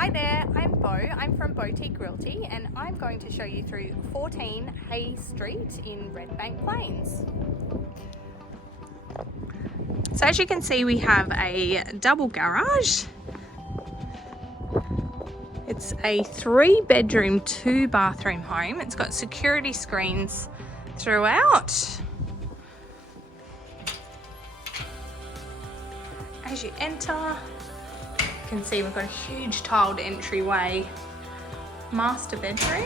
Hi there, I'm Bo. I'm from Beautique Realty and I'm going to show you through 14 Hayes Street in Redbank Plains. So as you can see, we have a double garage. It's a 3-bedroom, 2-bathroom home. It's got security screens throughout. As you enter, you can see we've got a huge tiled entryway, master bedroom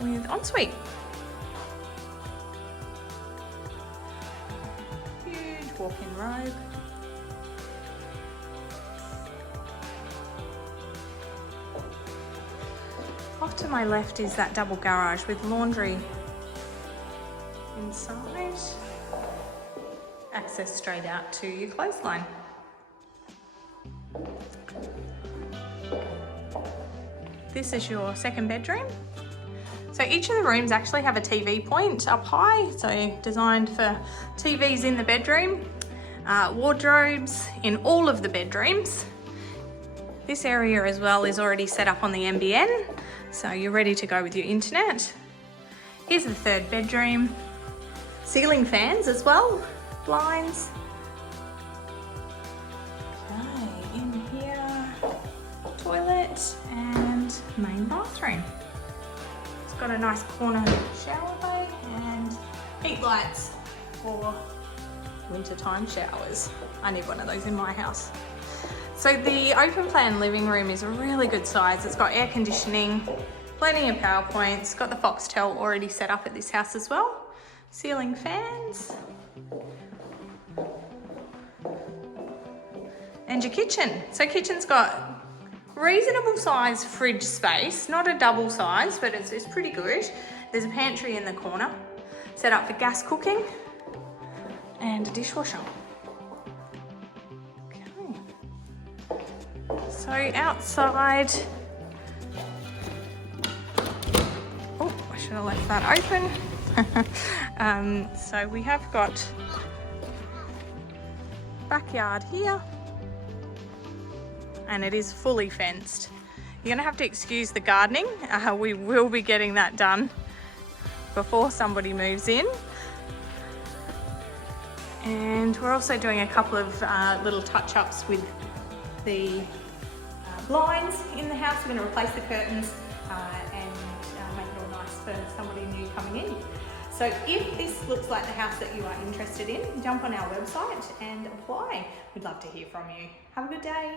with ensuite. Huge walk-in robe. Off to my left is that double garage with laundry inside. Access straight out to your clothesline. This is your second bedroom. So each of the rooms actually have a TV point up high, so designed for TVs in the bedroom, wardrobes in all of the bedrooms. This area as well is already set up on the NBN, so you're ready to go with your internet. Here's the third bedroom. Ceiling fans as well. Blinds. Okay, in here, toilet and main bathroom. It's got a nice corner shower bay and heat lights for wintertime showers. I need one of those in my house. So the open plan living room is a really good size. It's got air conditioning, plenty of power points, got the Foxtel already set up at this house as well. Ceiling fans. And your kitchen. So kitchen's got reasonable size fridge space, not a double size, but it's pretty good. There's a pantry in the corner, set up for gas cooking and a dishwasher. Okay. So outside, oh, I should have left that open. So we have got backyard here. And it is fully fenced. You're gonna have to excuse the gardening. We will be getting that done before somebody moves in. And we're also doing a couple of little touch-ups with the blinds in the house. We're gonna replace the curtains and make it all nice for somebody new coming in. So if this looks like the house that you are interested in, jump on our website and apply. We'd love to hear from you. Have a good day.